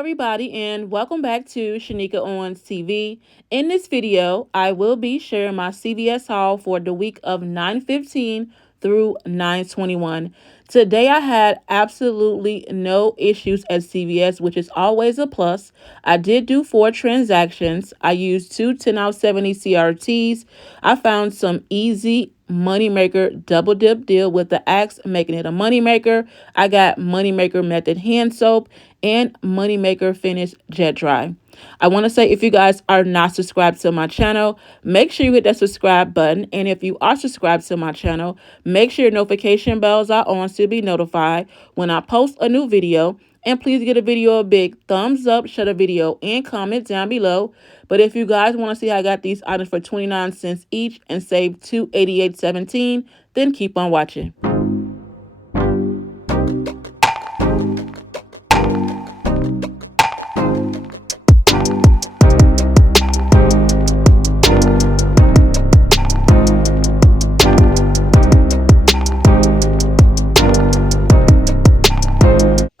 everybody, and welcome back to Shanika on TV. In this video, I will be sharing my CVS haul for the week of 9/15 through 9/21. Today, I had absolutely no issues at CVS, which is always a plus. I did do 4 transactions. I used 2 10-out-70 CRTs. I found some easy moneymaker double dip deal with the Axe, making it a moneymaker. I got moneymaker method hand soap and moneymaker finish jet dry. I want to say, if you guys are not subscribed to my channel, make sure you hit that subscribe button. And if you are subscribed to my channel, make sure your notification bells are on to be notified when I post a new video. And please give the video a big thumbs up, share the video, and comment down below. But if you guys want to see how I got these items for 29 cents each and save $288.17, then keep on watching.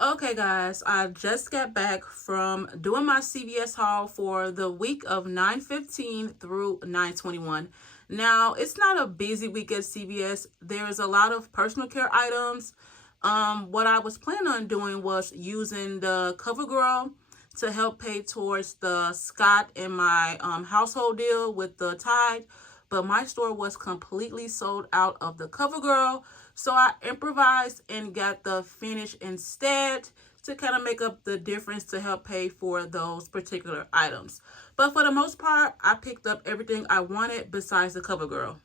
Okay guys, I just got back from doing my CVS haul for the week of 9/15 through 9/21. Now, it's not a busy week at CVS. There's a lot of personal care items. What I was planning on doing was using the CoverGirl to help pay towards the Scott and my household deal with the Tide, but my store was completely sold out of the CoverGirl. So I improvised and got the finish instead to kind of make up the difference to help pay for those particular items. But for the most part, I picked up everything I wanted besides the CoverGirl.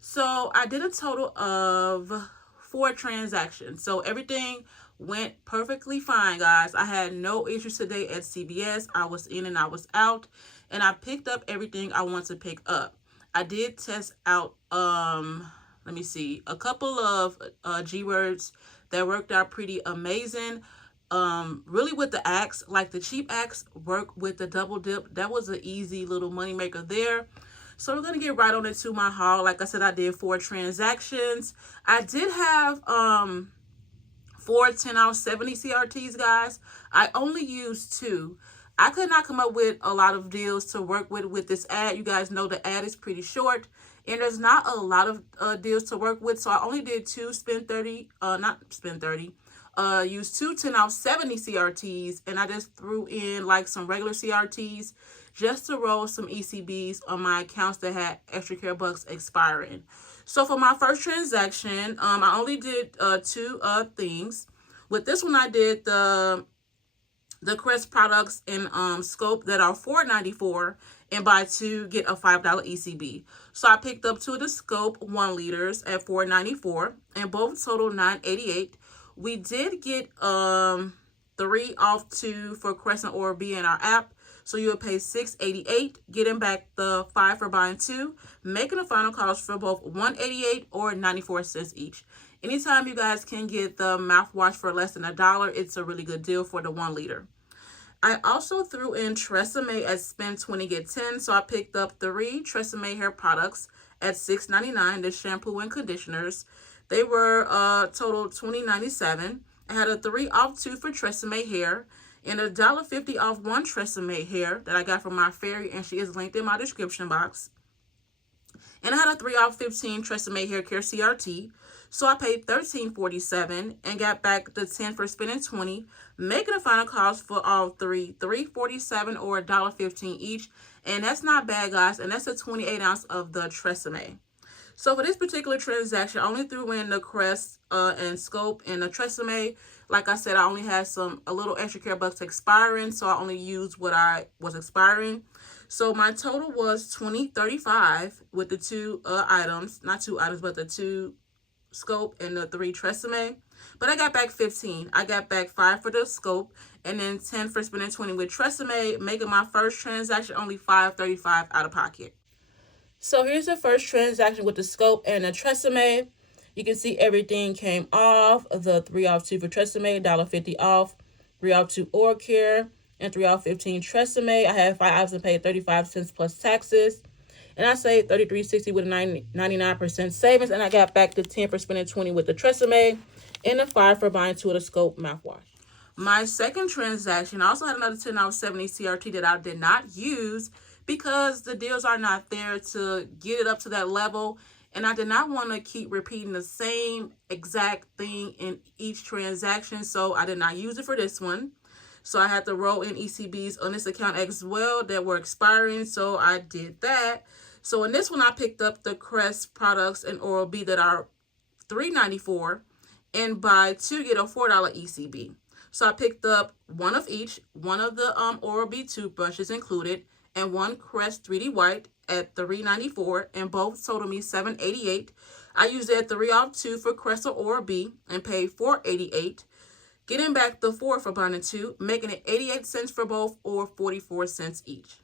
So I did a total of 4 transactions. So everything went perfectly fine, guys. I had no issues today at CVS. I was in and I was out, and I picked up everything I want to pick up. I did test out let me see, a couple of G-words that worked out pretty amazing. Really with the Axe, like the cheap Axe work with the double dip. That was an easy little money maker there. So we're going to get right on into my haul. Like I said, I did 4 transactions. I did have 4 10-out-70 CRTs, guys. I only used 2. I could not come up with a lot of deals to work with this ad. You guys know the ad is pretty short, and there's not a lot of deals to work with. So I only did 2 spend 30, used 2 10-out-70 CRTs, and I just threw in like some regular CRTs just to roll some ECBs on my accounts that had extra care bucks expiring. So for my first transaction, I only did 2 things. With this one, I did the Crest products in scope that are $4.94, and buy 2 get a $5 ECB. So I picked up 2 of the scope 1 liters at $4.94, and both total $9.88. We did get 3 off 2 for Crest and Oral-B in our app. So you'll pay $6.88, getting back the 5 for buying 2, making a final cost for both $1.88 or 94 cents each. Anytime you guys can get the mouthwash for less than $1, it's a really good deal for the 1 liter. I also threw in Tresemme at spend 20 get 10. So I picked up 3 Tresemme hair products at $6.99, the shampoo and conditioners. They were total $20.97. I had a 3 off 2 for Tresemme hair, and a $1.50 off 1 Tresemme hair that I got from my fairy, and she is linked in my description box. And I had a 3 off 15 Tresemme hair care CRT. So I paid $13.47 and got back the 10 for spending 20, making a final cost for all 3, $3.47 or $1.15 each. And that's not bad, guys. And that's a 28 ounce of the Tresemme. So for this particular transaction, I only threw in the Crest and scope and the Tresemme. Like I said, I only had a little extra care bucks expiring, so I only used what I was expiring. So my total was $20.35 with the 2 items, not 2 items, but the 2 scope and the 3 Tresemme. But I got back 15. I got back 5 for the scope and then 10 for spending 20 with Tresemme, making my first transaction only $5.35 out of pocket. So here's the first transaction with the scope and the Tresemme. You can see everything came off. The 3 off 2 for Tresemme, $1.50 off, 3 off 2 Oral Care, and 3 off 15 Tresemme. I had 5 items and paid 35 cents plus taxes. And I saved $33.60 with a 99% savings. And I got back the 10 for spending 20 with the Tresemme and the 5 for buying 2 of the scope mouthwash. My second transaction, I also had another 10 off 70 CRT that I did not use because the deals are not there to get it up to that level. And I did not want to keep repeating the same exact thing in each transaction. So I did not use it for this one. So I had to roll in ECBs on this account as well that were expiring. So I did that. So in this one, I picked up the Crest products and Oral-B that are $3.94 and buy 2 get a $4 ECB. So I picked up one of each, one of the Oral-B toothbrushes included, and one Crest 3D White at $3.94, and both totaled me $7.88. I used it at 3 off 2 for Crest or Oral-B and paid $4.88, getting back the 4 for buying 2, making it 88 cents for both or 44 cents each.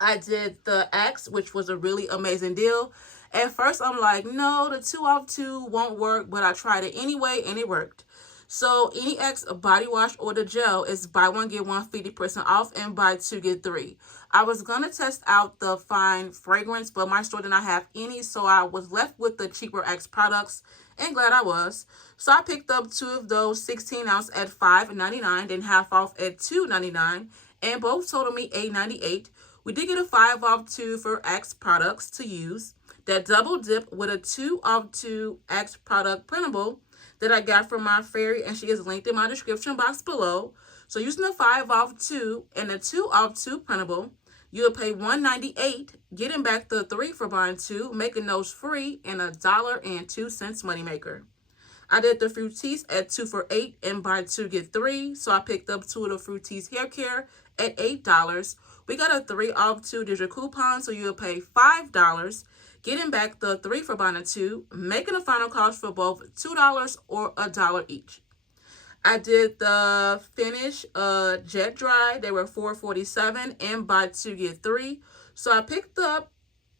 I did the Axe, which was a really amazing deal. At first, I'm like, no, the 2 off 2 won't work, but I tried it anyway, and it worked. So any Axe body wash or the gel is buy 1 get 1 50% off and buy 2 get 3. I was gonna test out the fine fragrance, but my store did not have any, so I was left with the cheaper Axe products, and glad I was. So I picked up 2 of those 16 ounce at $5.99, then half off at $2.99, and both totaled me $8.98. We did get a 5 off 2 for Axe products to use. That double dip with a 2 off 2 Axe product printable that I got from my fairy, and she is linked in my description box below. So using the 5 off 2 and the 2 off 2 printable, you'll pay $1.98, getting back the 3 for buying 2, making those free, and $1.02 moneymaker. I did the Fruities at 2 for $8 and buy 2 get 3. So I picked up 2 of the Fruities hair care at $8. We got a 3 off 2 digital coupon, so you'll pay $5, getting back the 3 for buying 2, making a final cost for both $2 or $1 each. I did the Finish Jet Dry. They were $4.47 and buy 2 get 3. So I picked up,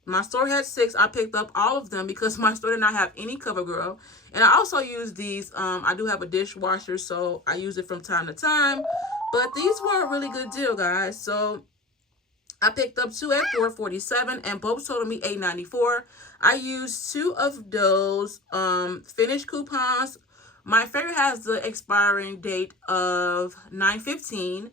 my store had 6. I picked up all of them because my store did not have any CoverGirl. And I also use these. I do have a dishwasher, so I use it from time to time. But these were a really good deal, guys. So I picked up 2 at $4.47 and both totaled me $8.94. I used 2 of those Finish coupons. My favorite has the expiring date of 9/15.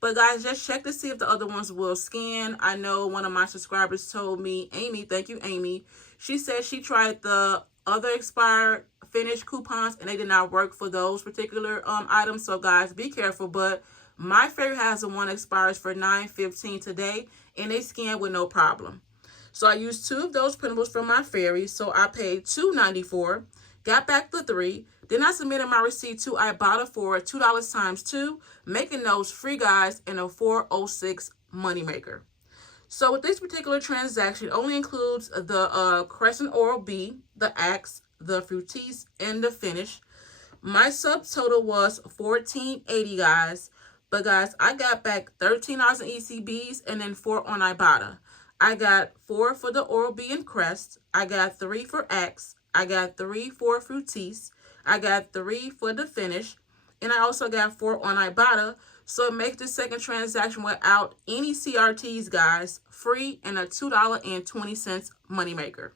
But guys, just check to see if the other ones will scan. I know one of my subscribers told me, Amy, thank you, Amy. She said she tried the other expired Finish coupons and they did not work for those particular items. So guys, be careful. But my favorite has the one expires for 9/15 today, and they scan with no problem. So I used 2 of those printables from my fairy. So I paid $2.94, got back the 3. Then I submitted my receipt to Ibotta for $2 times 2, making those free, guys, and a $4.06 moneymaker. So with this particular transaction, it only includes the Crest and Oral-B, the Axe, the Fruities, and the Finish. My subtotal was $14.80, guys. But guys, I got back $13 in ECBs and then 4 on Ibotta. I got 4 for the Oral-B and Crest. I got 3 for Axe. I got 3 for Fruities. I got 3 for the Finish. And I also got 4 on Ibotta. So it makes the second transaction without any CRTs, guys, free and a $2.20 moneymaker.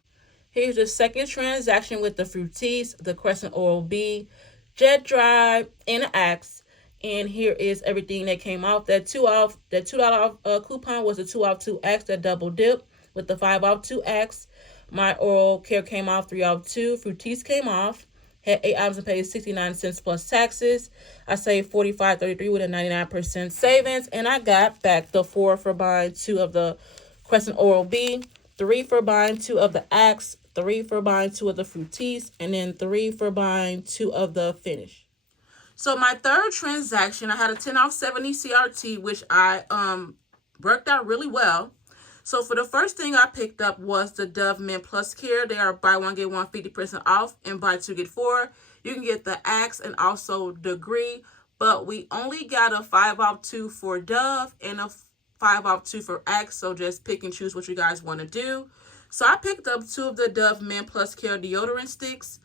Here's the second transaction with the Fruities, the Crest and Oral-B, Jet Dry, and the Axe. And here is everything that came off. That $2 off coupon was a 2 off 2 Axe, that double dip with the 5 off 2 Axe. My oral care came off 3 off 2. Fruities came off. Had 8 items and paid 69 cents plus taxes. I saved $45.33 with a 99% savings. And I got back the 4 for buying 2 of the Crest and Oral-B, 3 for buying 2 of the Axe, 3 for buying 2 of the Fruities, and then 3 for buying 2 of the Finish. So my third transaction, I had a 10 off 70 CRT, which I worked out really well. So for the first thing I picked up was the Dove Men Plus Care. They are buy 1 get 1 50% off and buy 2 get 4. You can get the Axe and also Degree, but we only got a 5 off 2 for Dove and a 5 off 2 for Axe. So just pick and choose what you guys want to do. So I picked up 2 of the Dove Men Plus Care deodorant sticks.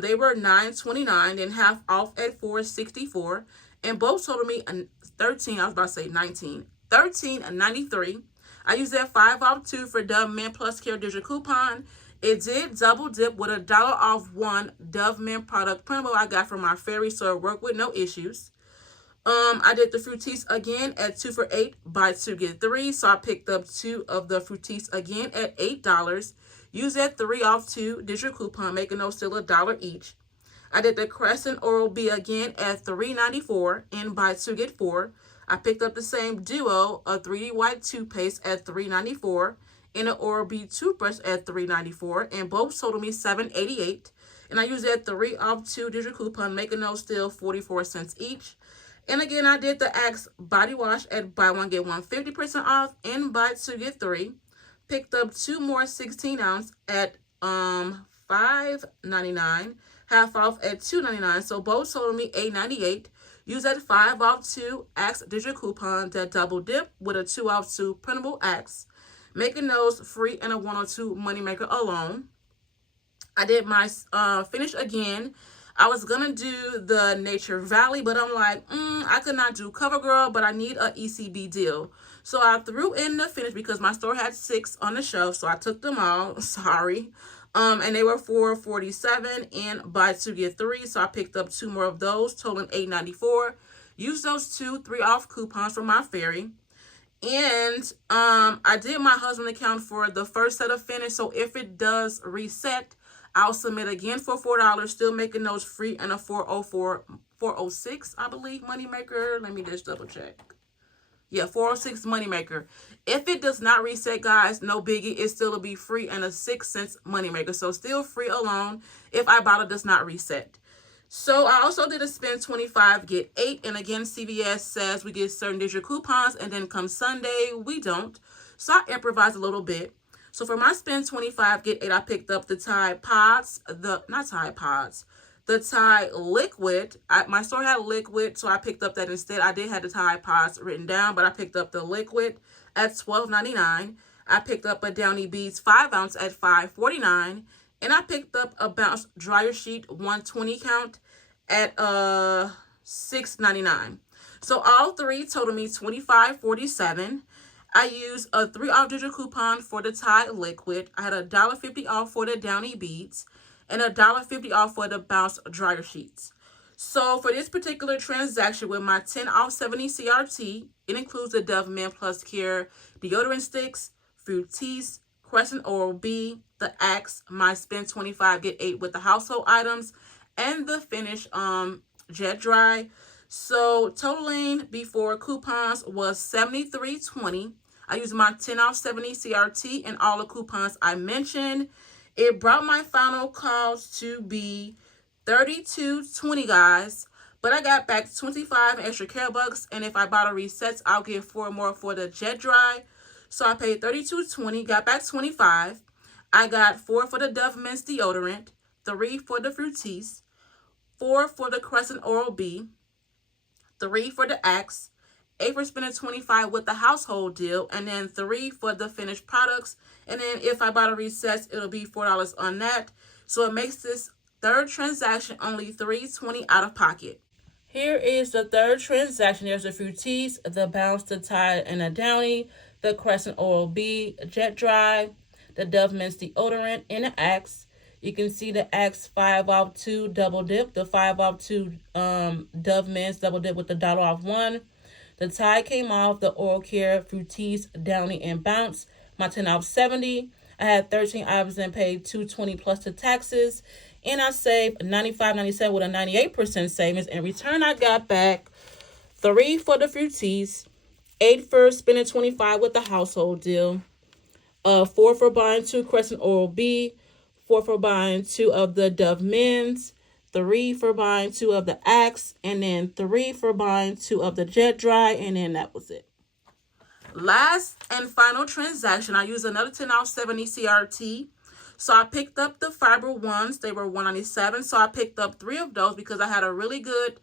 They were $9.29 and half off at $4.64, and both totaled me $13.93. I used that 5 off 2 for Dove Men Plus Care digital coupon. It did double dip with a $1 off 1 Dove Men product printable I got from my fairy, so it worked with no issues. I did the Fruities again at 2 for $8, buy 2 get 3. So I picked up 2 of the Fruities again at $8. Use that 3 off 2 digital coupon, making those still $1 each. I did the Crest and Oral-B again at $3.94 and buy 2 get 4. I picked up the same duo, a 3D white toothpaste at $3.94 and an Oral-B toothbrush at $3.94, and both totaled me $7.88. And I used that 3 off 2 digital coupon, making those still 44 cents each. And again, I did the Axe body wash at buy 1 get 1 50% off and buy 2 get 3. Picked up 2 more 16 ounce at $5.99, half off at $2.99. So both totaled me $8.98. Use that 5 off 2 Axe digital coupon that double dip with a 2 off 2 printable Axe, making those free and a 102 moneymaker alone. I did my finish again. I was going to do the Nature Valley, but I'm like, I could not do CoverGirl, but I need a ECB deal. So I threw in the finish because my store had 6 on the shelf, so I took them all. Sorry. And they were $4.47 and buy 2 get 3. So I picked up 2 more of those, totaling $8.94. Used those 2 3 off coupons from my fairy. And I did my husband account for the first set of finish. So if it does reset, I'll submit again for $4, still making those free and a 406, I believe, moneymaker. Let me just double check. Yeah, 406 moneymaker. If it does not reset, guys, no biggie. It still will be free and a 6 cents moneymaker. So still free alone if Ibotta does not reset. So I also did a spend 25, get 8. And again, CVS says we get certain digital coupons, and then come Sunday, we don't. So I improvise a little bit. So for my spend 25, get 8, I picked up the Tide Pods, the Tide Liquid. My store had liquid, so I picked up that instead. I did have the Tide Pods written down, but I picked up the liquid at $12.99. I picked up a Downy Beads 5 ounce at $5.49. And I picked up a Bounce Dryer Sheet 120 count at $6.99. So all three totaled me $25.47. I used a 3 off digital coupon for the Tide Liquid. I had a $1.50 off for the Downy Beads and a $1.50 off for the Bounce Dryer Sheets. So for this particular transaction with my 10 off 70 CRT, it includes the Dove Men Plus Care deodorant sticks, Fruities, Crest and Oral-B, the Axe, my spend 25 get 8 with the household items, and the finish Jet Dry. So totaling before coupons was $73.20. I used my 10 off 70 CRT and all the coupons I mentioned. It brought my final cost to be $32.20, guys. But I got back 25 extra care bucks, and if Ibotta resets, I'll get 4 more for the Jet Dry. So I paid $32.20, got back 25. I got 4 for the Dove Men's deodorant, 3 for the Fruities, 4 for the Crest and Oral-B, 3 for the Axe, 8 for spending 25 with the household deal, and then 3 for the finished products. And then if Ibotta resets, it'll be $4 on that. So it makes this third transaction only $3.20 out of pocket. Here is the third transaction. There's the Fruities, the Bounce, the Tide, and the Downy, the Crest and Oral-B Jet Dry, the Dove Men's deodorant, and the Axe. You can see the Axe 5 off 2 double dip, the 5 off 2 Dove Men's double dip with the $1 off 1. The Tide came off, the Oral Care, Fruities, Downy, and Bounce. My 10 off 70. I had 13 items and paid $2.20 plus the taxes. And I saved $95.97 with a 98% savings. In return, I got back 3 for the Fruities, 8 for spending 25 with the household deal, 4 for buying 2 Crest and Oral-B, 4 for buying 2 of the Dove Men's, 3 for buying 2 of the Axe, and then 3 for buying 2 of the Jet Dry, and then that was it. Last and final transaction, I used another 10 off 70 CRT. So I picked up the fiber ones. They were $1.97. So I picked up 3 of those because I had a really good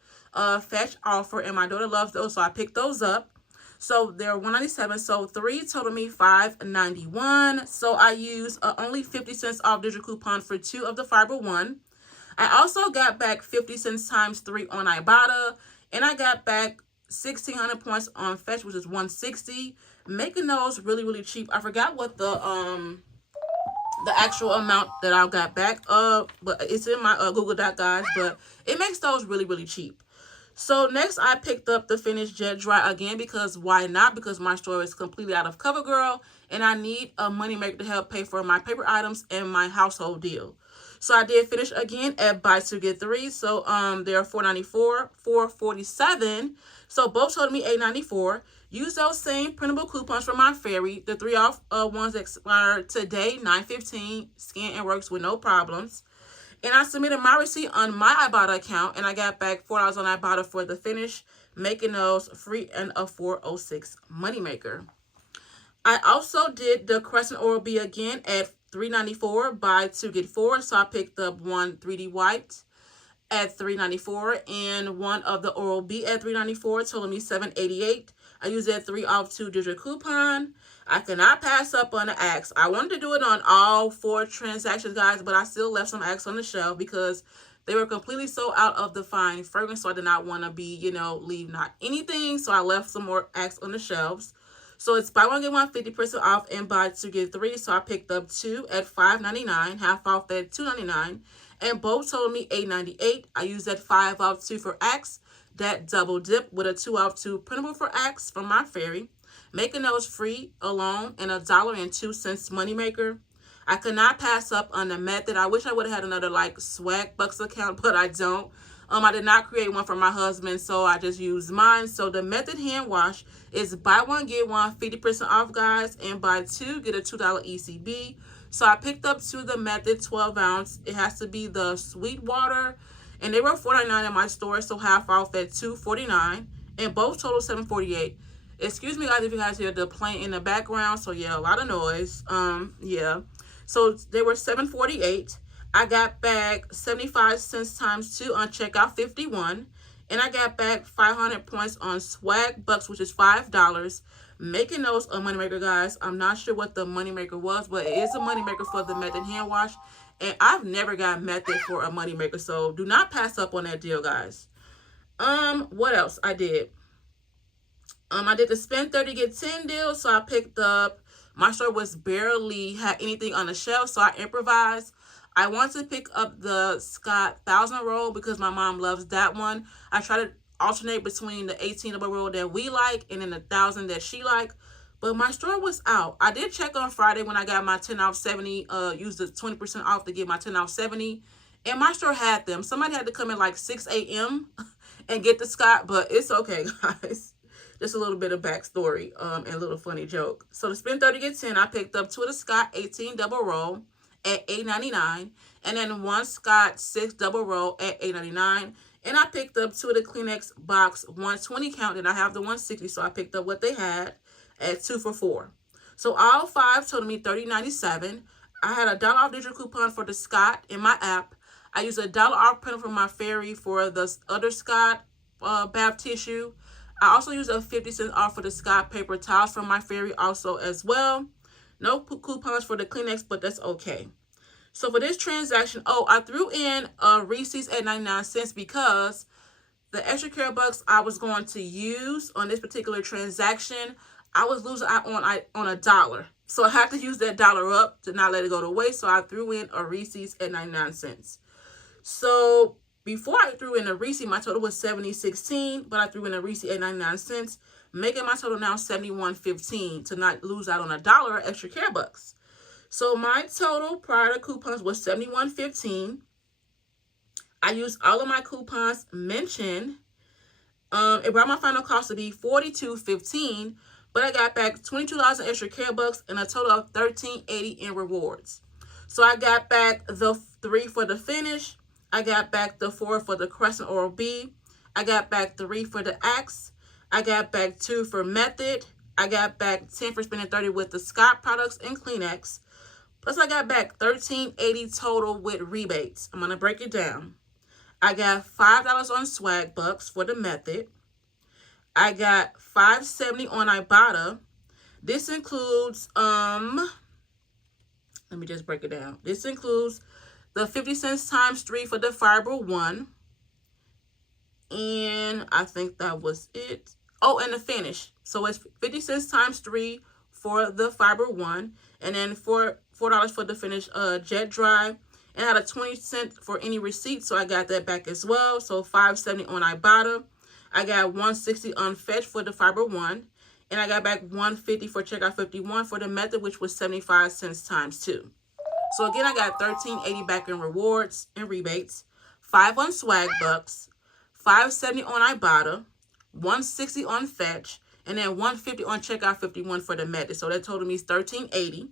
fetch offer, and my daughter loves those. So I picked those up. So they're $1.97. So 3 totaled me $5.91. So I used only 50 cents off digital coupon for 2 of the fiber one. I also got back 50 cents times 3 on Ibotta, and I got back 1,600 points on Fetch, which is 160, making those really, really cheap. I forgot what the actual amount that I got back, but it's in my Google Doc, guys, but it makes those really, really cheap. So next I picked up the Finish Jet Dry again, because why not? Because my store is completely out of CoverGirl and I need a moneymaker to help pay for my paper items and my household deal. So I did Finish again at buy two get three. So they're $4.94, $4.47. So both told me $8.94. Use those same printable coupons for my ferry. The 3 off ones that expire today, 9/15. Scan and works with no problems. And I submitted my receipt on my Ibotta account, and I got back $4 on Ibotta for the Finish, making those free and a $4.06 moneymaker. I also did the Crest and Oral-B again at $3.94, buy two get four. So I picked up one 3D white at $3.94 and one of the Oral-B at $3.94, totaling me $7.88. I used that 3 off 2 digital coupon. I cannot pass up on the Axe. I wanted to do it on all 4 transactions, guys, but I still left some Axe on the shelf because they were completely sold out of the fine fragrance, so I did not want to be, leave not anything. So I left some more Axe on the shelves. So it's buy one get one 50% off and buy two get three. So I picked up 2 at $5.99, half off at $2.99, and both told me $8.98. I used that 5 off 2 for Axe, that double dip with a 2 off 2 printable for Axe from my ferry, making those free alone and $1.02 moneymaker. I could not pass up on the Method. I wish I would have had another Swag Bucks account, but I don't. I did not create one for my husband, so I just used mine. So the Method hand wash is buy one get one 50% off, guys, and buy 2 get a $2 ECB. So I picked up 2 of the Method 12 ounce. It has to be the sweet water, and they were $4.99 in my store, so half off at $2.49, and both total $7.48. Excuse me, guys, if you guys hear the plane in the background. So yeah, a lot of noise. Yeah. So they were $7.48. I got back 75 cents times 2 on checkout, 51, and I got back 500 points on Swag Bucks, which is $5, making those a moneymaker, guys. I'm not sure what the moneymaker was, but it is a moneymaker for the Method hand wash, and I've never got Method for a moneymaker, so do not pass up on that deal, guys. What else I did? I did the spend 30 get 10 deal, so I picked up, my store was barely had anything on the shelf, so I improvised. I want to pick up the Scott 1000 roll because my mom loves that one. I try to alternate between the 18 double roll that we like and then the 1000 that she like, but my store was out. I did check on Friday when I got my 10 off 70, used the 20% off to get my 10 off 70, and my store had them. Somebody had to come in 6 a.m. and get the Scott, but it's okay, guys. Just a little bit of backstory and a little funny joke. So to spend 30 get 10, I picked up 2 of the Scott 18 double roll at $8.99, and then 1 Scott 6 double roll at $8.99. And I picked up 2 of the Kleenex box 120 count, and I have the 160, so I picked up what they had at 2 for $4. So all 5 totaled me $30.97. I had a $1 off digital coupon for the Scott in my app. I used a $1 off printer from my ferry for the other Scott bath tissue. I also used a 50 cents off for the Scott paper towels from my ferry also as well. No coupons for the Kleenex, but that's okay. So for this transaction, I threw in Reese's at 99 cents because the extra care bucks I was going to use on this particular transaction, I was losing out on $1. So I had to use that $1 up to not let it go to waste. So I threw in a Reese's at 99 cents. So before I threw in a Reese, my total was $70.16, but I threw in a Reese at 99 cents, making my total now $71.15 to not lose out on $1 extra care bucks. So my total prior to coupons was $71.15. I used all of my coupons mentioned. It brought my final cost to be $42.15, but I got back $22 in extra care bucks and a total of $13.80 in rewards. So I got back the 3 for the Finish. I got back the 4 for the Crest and Oral-B. I got back 3 for the Axe. I got back 2 for Method. I got back 10 for spending 30 with the Scott products and Kleenex. Plus I got back $13.80 total with rebates. I'm going to break it down. I got $5 on Swag Bucks for the Method. I got $5.70 on Ibotta. This includes, let me just break it down. This includes the 50 cents times 3 for the Fiber 1. And I think that was it. Oh, and the Finish. So it's 50 cents times 3 for the Fiber 1. And then $4 for the Finish Jet Dry. And I had a 20 cent for any receipt, so I got that back as well. So $5.70 on Ibotta. I got 160 on Fetch for the Fiber One. And I got back 150 for Checkout 51 for the method, which was 75 cents times 2. So again, I got $13.80 back in rewards and rebates, 5 on Swag Bucks, $5.70 on Ibotta, $160 on Fetch, and then $150 on Checkout 51 for the method. So that total means $13.80.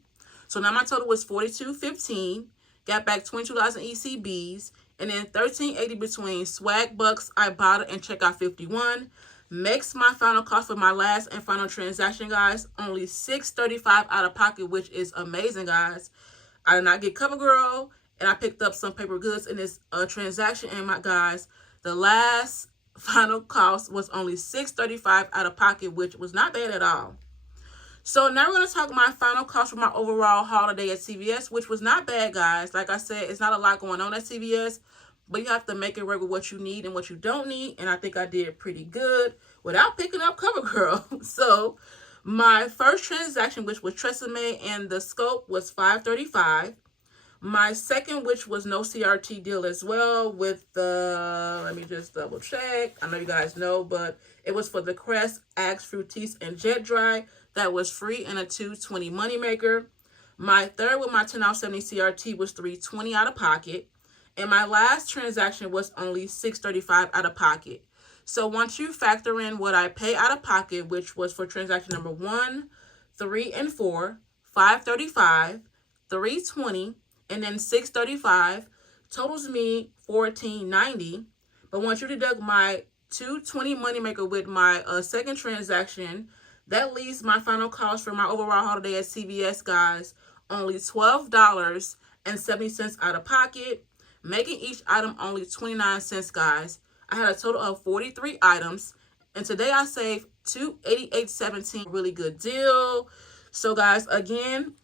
So now my total was $42.15. Got back $22 in ECBs, and then $13.80 between Swag Bucks, Ibotta, and Checkout 51. Makes my final cost for my last and final transaction, guys, only $6.35 out of pocket, which is amazing, guys. I did not get CoverGirl, and I picked up some paper goods in this transaction. And my guys, the last final cost was only $6.35 out of pocket, which was not bad at all. So now we're going to talk my final cost for my overall holiday at CVS, which was not bad, guys. Like I said, it's not a lot going on at CVS, but you have to make it work with what you need and what you don't need. And I think I did pretty good without picking up CoverGirl. So my first transaction, which was Tresemme, and the scope was $5.35. My second, which was no CRT deal as well, with the, let me just double check. I know you guys know, but it was for the Crest, Axe, Fructis, and Jet Dry. That was free and a $2.20 moneymaker. My third with my 10 off 70 CRT was $3.20 out of pocket. And my last transaction was only $6.35 out of pocket. So once you factor in what I pay out of pocket, which was for transaction number 1, 3, and 4, $5.35, $3.20, and then $6.35, totals me $14.90. But once you deduct my $2.20 moneymaker with my second transaction, that leaves my final cost for my overall holiday at CVS, guys, only $12.70 out of pocket, making each item only 29 cents, guys. I had a total of 43 items, and today I saved $288.17. Really good deal. So, guys, again,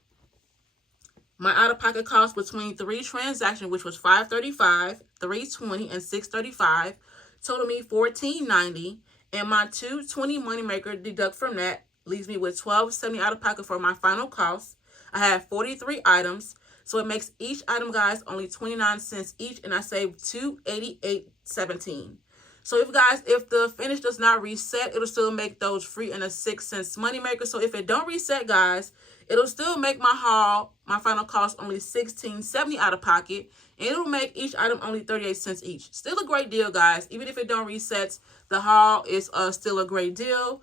my out-of-pocket cost between 3 transactions, which was $5.35, $3.20, and $6.35, total me $14.90. And my $2.20 moneymaker deduct from that leaves me with $12.70 out of pocket for my final cost. I have 43 items, so it makes each item, guys, only 29 cents each, and I saved $288.17. So if the finish does not reset, it'll still make those free and a 6 cents moneymaker. So if it don't reset, guys, it'll still make my haul, my final cost, only $16.70 out of pocket, and it'll make each item only 38 cents each. Still a great deal, guys. Even if it don't reset, the haul is still a great deal,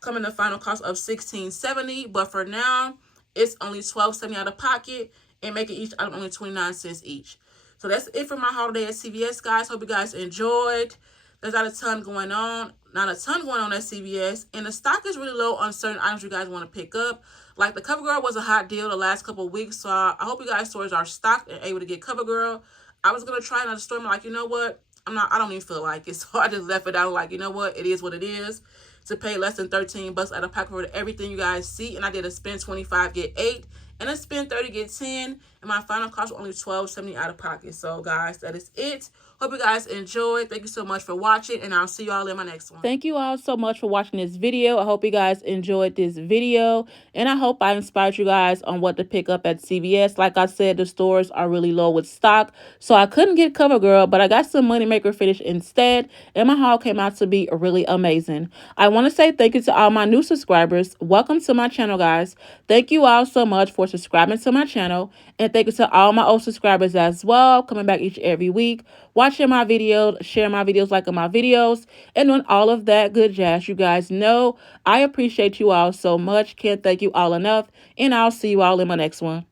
coming to a final cost of $16.70. But for now, it's only $12.70 out of pocket and making each item only 29 cents each. So that's it for my holiday at CVS, guys. Hope you guys enjoyed. There's not a ton going on. Not a ton going on at CVS. And the stock is really low on certain items you guys want to pick up. Like the CoverGirl was a hot deal the last couple of weeks. So I hope you guys stores are stocked and able to get CoverGirl. I was going to try another store. I'm like, you know what? I don't even feel like it. So I just left it out. Like, you know what? It is what it is. To pay less than $13 out of pocket for everything you guys see. And I did a spend 25, get 8. And a spend 30, get 10. And my final cost was only $12.70 out of pocket. So, guys, that is it. Hope you guys enjoyed. Thank you so much for watching, and I'll see you all in my next one. Thank you all so much for watching this video. I hope you guys enjoyed this video, and I hope I inspired you guys on what to pick up at CVS. Like I said, the stores are really low with stock, so I couldn't get CoverGirl, but I got some Moneymaker Finish instead, and my haul came out to be really amazing. I want to say thank you to all my new subscribers. Welcome to my channel, guys. Thank you all so much for subscribing to my channel, and thank you to all my old subscribers as well, coming back each and every week, watching my videos, sharing my videos, liking my videos, and doing all of that good jazz. You guys know I appreciate you all so much. Can't thank you all enough, and I'll see you all in my next one.